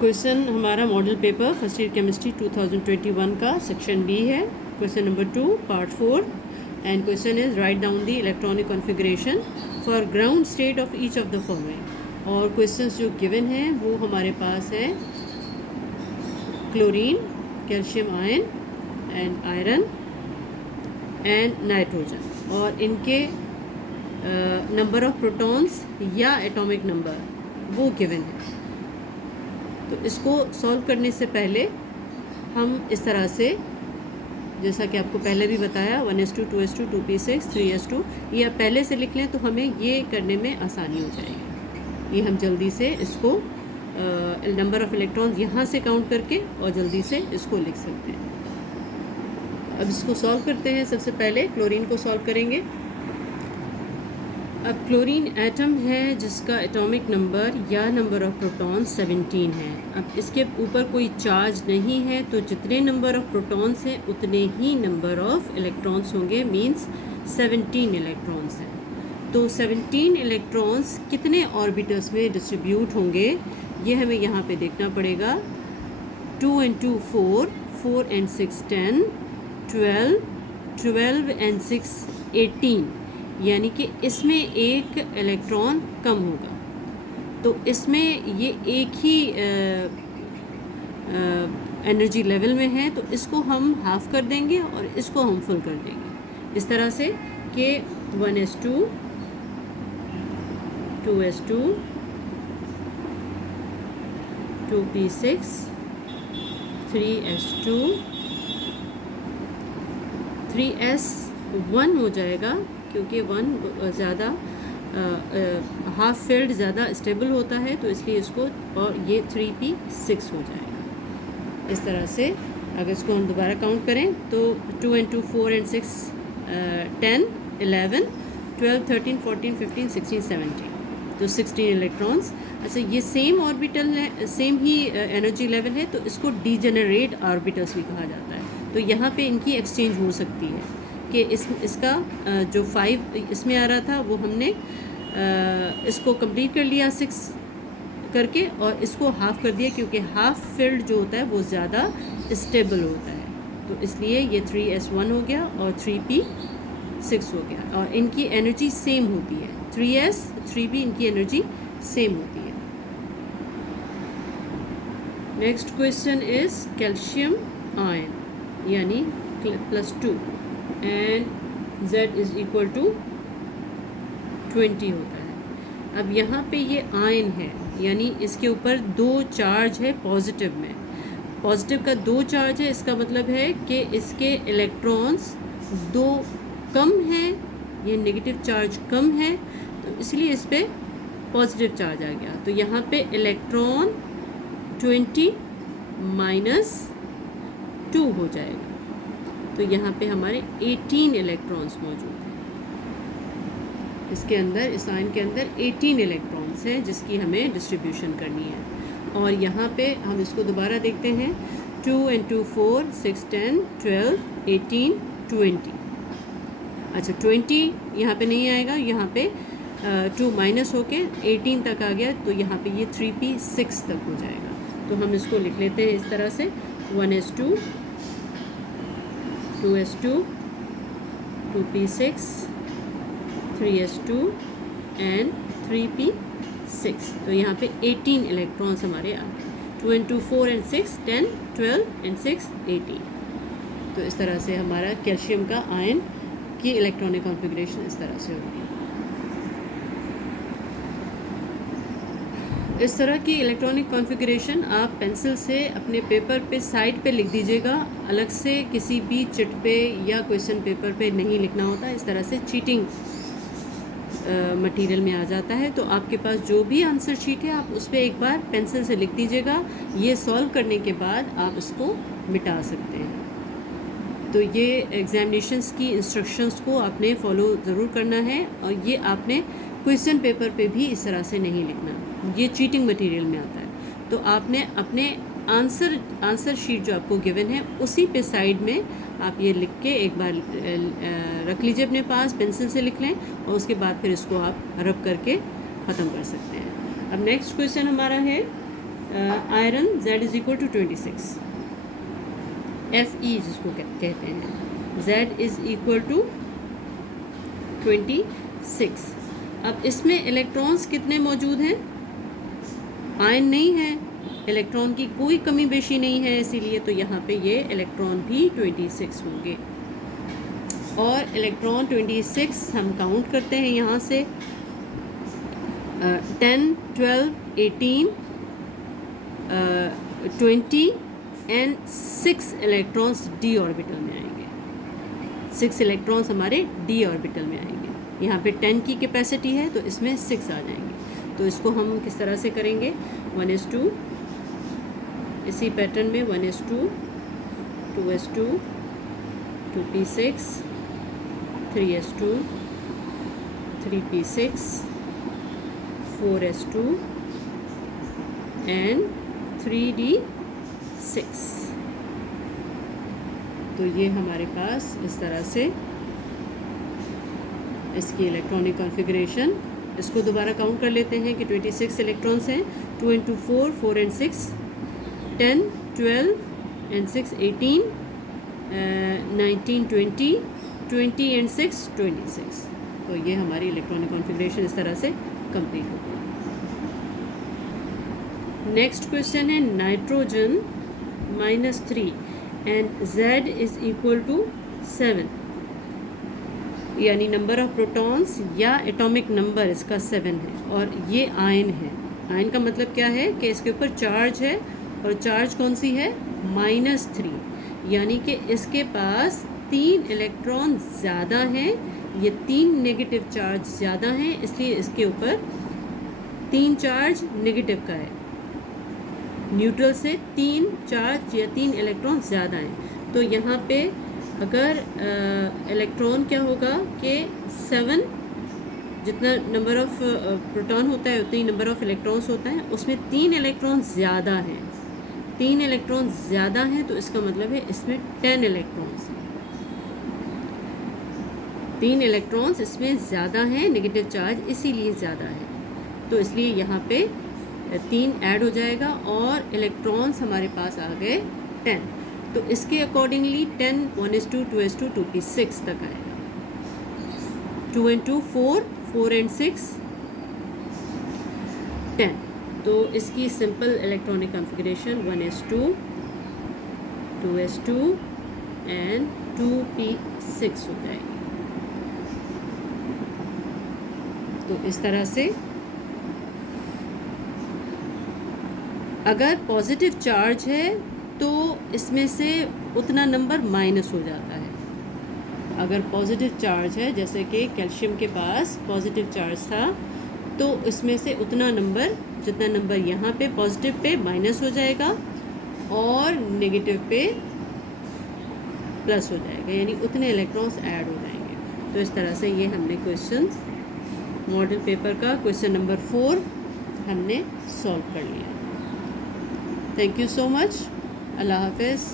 Question हमारा model paper first year chemistry 2021 का section B है। Question number 2 part 4 and question is write down the electronic configuration for ground state of each of the following. और questions जो given हैं वो हमारे पास है chlorine, calcium ion and iron and nitrogen, और इनके नंबर ऑफ प्रोटॉन्स या atomic number वो गिवन है। तो इसको सॉल्व करने से पहले हम इस तरह से, जैसा कि आपको पहले भी बताया, 1s2 2s2 2p6 3s2, ये आप पहले से लिख लें तो हमें ये करने में आसानी हो जाएगी। ये हम जल्दी से इसको नंबर ऑफ़ इलेक्ट्रॉन्स यहाँ से काउंट करके और जल्दी से इसको लिख सकते हैं। अब इसको सॉल्व करते हैं। सबसे पहले क्लोरीन को सॉल्व करेंगे। अब क्लोरीन एटम है जिसका एटॉमिक नंबर या नंबर ऑफ़ प्रोटॉन्स 17 है। अब इसके ऊपर कोई चार्ज नहीं है, तो जितने नंबर ऑफ़ प्रोटॉन्स हैं उतने ही नंबर ऑफ़ इलेक्ट्रॉन्स होंगे, मींस 17 इलेक्ट्रॉन्स हैं। तो 17 इलेक्ट्रॉन्स कितने ऑर्बिटल्स में डिस्ट्रीब्यूट होंगे ये हमें यहाँ पे देखना पड़ेगा। 2 and 2 4, 4 and 6 10, 12, 12 and 6 18, यानी कि इसमें एक इलेक्ट्रॉन कम होगा। तो इसमें ये एक ही एनर्जी लेवल में है, तो इसको हम हाफ कर देंगे और इसको हम फुल कर देंगे इस तरह से कि 1s2 2s2 2p6 3s2 3s1 हो जाएगा, क्योंकि 1 ज़्यादा हाफ फिल्ड ज़्यादा स्टेबल होता है, तो इसलिए इसको, और ये 3p6 हो जाएगा। इस तरह से अगर इसको हम दोबारा काउंट करें तो 2 and 2 4 and 6 10 11 12 13 14 15 16 17, तो 16 इलेक्ट्रॉन्स। अच्छा, ये सेम ऑर्बिटल है, सेम ही एनर्जी लेवल है, तो इसको डीजेनरेट ऑर्बिटल्स भी कहा जाता है। तो यहाँ पे इनकी एक्सचेंज हो सकती है कि इसका जो 5 इसमें आ रहा था वो हमने इसको कंप्लीट कर लिया 6 करके, और इसको हाफ़ कर दिया, क्योंकि हाफ फिल्ड जो होता है वो ज़्यादा स्टेबल होता है। तो इसलिए ये 3s1 हो गया और 3p6 हो गया, और इनकी एनर्जी सेम होती है। 3s 3p इनकी एनर्जी सेम होती है। Next question is calcium ion, यानी +2 and Z is equal to 20 होता है। अब यहाँ पे ये आयन है, यानी इसके ऊपर 2 चार्ज है पॉजिटिव में। पॉजिटिव का 2 चार्ज है, इसका मतलब है कि इसके इलेक्ट्रॉन्स 2 कम हैं, ये नेगेटिव चार्ज कम है, तो इसलिए इस पर पॉजिटिव चार्ज आ गया। तो यहाँ पे इलेक्ट्रॉन 20 - 2 हो जाएगा। तो यहाँ पे हमारे 18 इलेक्ट्रॉन्स मौजूद हैं। इसके अंदर, इस आयन के अंदर 18 इलेक्ट्रॉन्स हैं जिसकी हमें डिस्ट्रीब्यूशन करनी है। और यहाँ पे हम इसको दोबारा देखते हैं। 2 and 2 4 6 10 12 18 20। अच्छा, 20 यहाँ पे नहीं आएगा, यहाँ पे 2 माइनस होके 18 तक आ गया, तो यहाँ पे ये 3p6 तक हो जाएगा। तो हम इसको लिख लेते हैं इस तरह से 1s2 2s2 2p6 3s2 and 3p6। तो यहाँ पे 18 इलेक्ट्रॉन्स हमारे आ गए। 2 and 2 4 and 6 10 12 and 6 18। तो इस तरह से हमारा कैल्शियम का आयन की इलेक्ट्रॉनिक कॉन्फ़िगरेशन इस तरह से होगी। इस तरह की इलेक्ट्रॉनिक कॉन्फ़िगरेशन आप पेंसिल से अपने पेपर पे साइड पे लिख दीजिएगा, अलग से किसी भी चिट पे या क्वेश्चन पेपर पे नहीं लिखना होता। इस तरह से चीटिंग मटेरियल में आ जाता है। तो आपके पास जो भी आंसर शीट है आप उस पर एक बार पेंसिल से लिख दीजिएगा। ये सॉल्व करने के बाद आप इसको मिटा सकते हैं। तो ये एग्जामिनेशंस की इंस्ट्रक्शंस को आपने फॉलो ज़रूर करना है, और ये आपने क्वेश्चन पेपर पे भी इस तरह से नहीं लिखना, ये चीटिंग मटेरियल में आता है। तो आपने अपने आंसर शीट जो आपको गिवन है उसी पे साइड में आप ये लिख के एक बार रख लीजिए अपने पास, पेंसिल से लिख लें, और उसके बाद फिर इसको आप रब करके ख़त्म कर सकते हैं। अब नेक्स्ट क्वेश्चन हमारा है iron Z is equal to 26, Fe जिसको कहते हैं, Z इज इक्वल टू 26। अब इसमें इलेक्ट्रॉन्स कितने मौजूद हैं? आयन नहीं है, इलेक्ट्रॉन की कोई कमी बेशी नहीं है, इसीलिए तो यहाँ पे ये इलेक्ट्रॉन भी 26 होंगे। और इलेक्ट्रॉन 26 हम काउंट करते हैं यहाँ से 10, 12, 18, 20 एंड 6 इलेक्ट्रॉन्स डी ऑर्बिटल में आएंगे। 6 इलेक्ट्रॉन्स हमारे डी ऑर्बिटल में आएंगे। यहाँ पे 10 की कैपेसिटी है तो इसमें 6 आ जाएंगे। तो इसको हम किस तरह से करेंगे? 1:2, इसी पैटर्न में 1:2, 2:2, 2p6, 3:2, 3p6, 4:2 एंड 3d6। तो ये हमारे पास इस तरह से इसकी इलेक्ट्रॉनिक कॉन्फ़िगरेशन। इसको दोबारा काउंट कर लेते हैं कि 26 इलेक्ट्रॉन्स हैं। 2 × 4, 4 and 6, 10, 12 and 6, 18, 19, 20, 20 and 6, 26। तो ये हमारी इलेक्ट्रॉनिक कॉन्फ़िगरेशन इस तरह से कंप्लीट होगी। नेक्स्ट क्वेश्चन है nitrogen -3 and Z is equal to 7, यानी नंबर ऑफ प्रोटॉन्स या एटॉमिक नंबर इसका 7 है और ये आयन है। आयन का मतलब क्या है कि इसके ऊपर चार्ज है और चार्ज कौन सी है? -3, यानी कि इसके पास 3 इलेक्ट्रॉन ज़्यादा हैं, ये 3 नेगेटिव चार्ज ज़्यादा हैं, इसलिए इसके ऊपर 3 चार्ज नेगेटिव का है। न्यूट्रल से 3 चार्ज या 3 इलेक्ट्रॉन ज़्यादा हैं। तो यहाँ पे अगर इलेक्ट्रॉन क्या होगा कि 7, जितना नंबर ऑफ प्रोटॉन होता है उतनी नंबर ऑफ इलेक्ट्रॉन्स होता है, उसमें 3 इलेक्ट्रॉन ज़्यादा हैं। 3 इलेक्ट्रॉन ज़्यादा हैं तो इसका मतलब है इसमें 10 इलेक्ट्रॉन्स हैं। 3 इलेक्ट्रॉन्स इसमें ज़्यादा हैं, नेगेटिव चार्ज इसीलिए ज़्यादा है, तो इसलिए यहाँ पे 3 ऐड हो जाएगा और इलेक्ट्रॉन्स हमारे पास आ गए 10। तो इसके अकॉर्डिंगली 10, 1:2, 2:2, 2p6 तक आएगा। 2 × 2, 4, 4 and 6, 10। तो इसकी simple electronic configuration 1:2, 2:2 and 2p6 हो जाएगी। तो इस तरह से अगर पॉजिटिव चार्ज है तो इसमें से उतना नंबर माइनस हो जाता है। अगर पॉजिटिव चार्ज है, जैसे कि कैल्शियम के पास पॉजिटिव चार्ज था, तो इसमें से उतना नंबर, जितना नंबर यहाँ पे पॉजिटिव पे माइनस हो जाएगा और नेगेटिव पे प्लस हो जाएगा, यानी उतने इलेक्ट्रॉन्स ऐड हो जाएंगे। तो इस तरह से ये हमने क्वेश्चन मॉडल पेपर का क्वेश्चन नंबर 4 हमने सॉल्व कर लिया। Thank you so much. अल्लाह हाफ़िज़।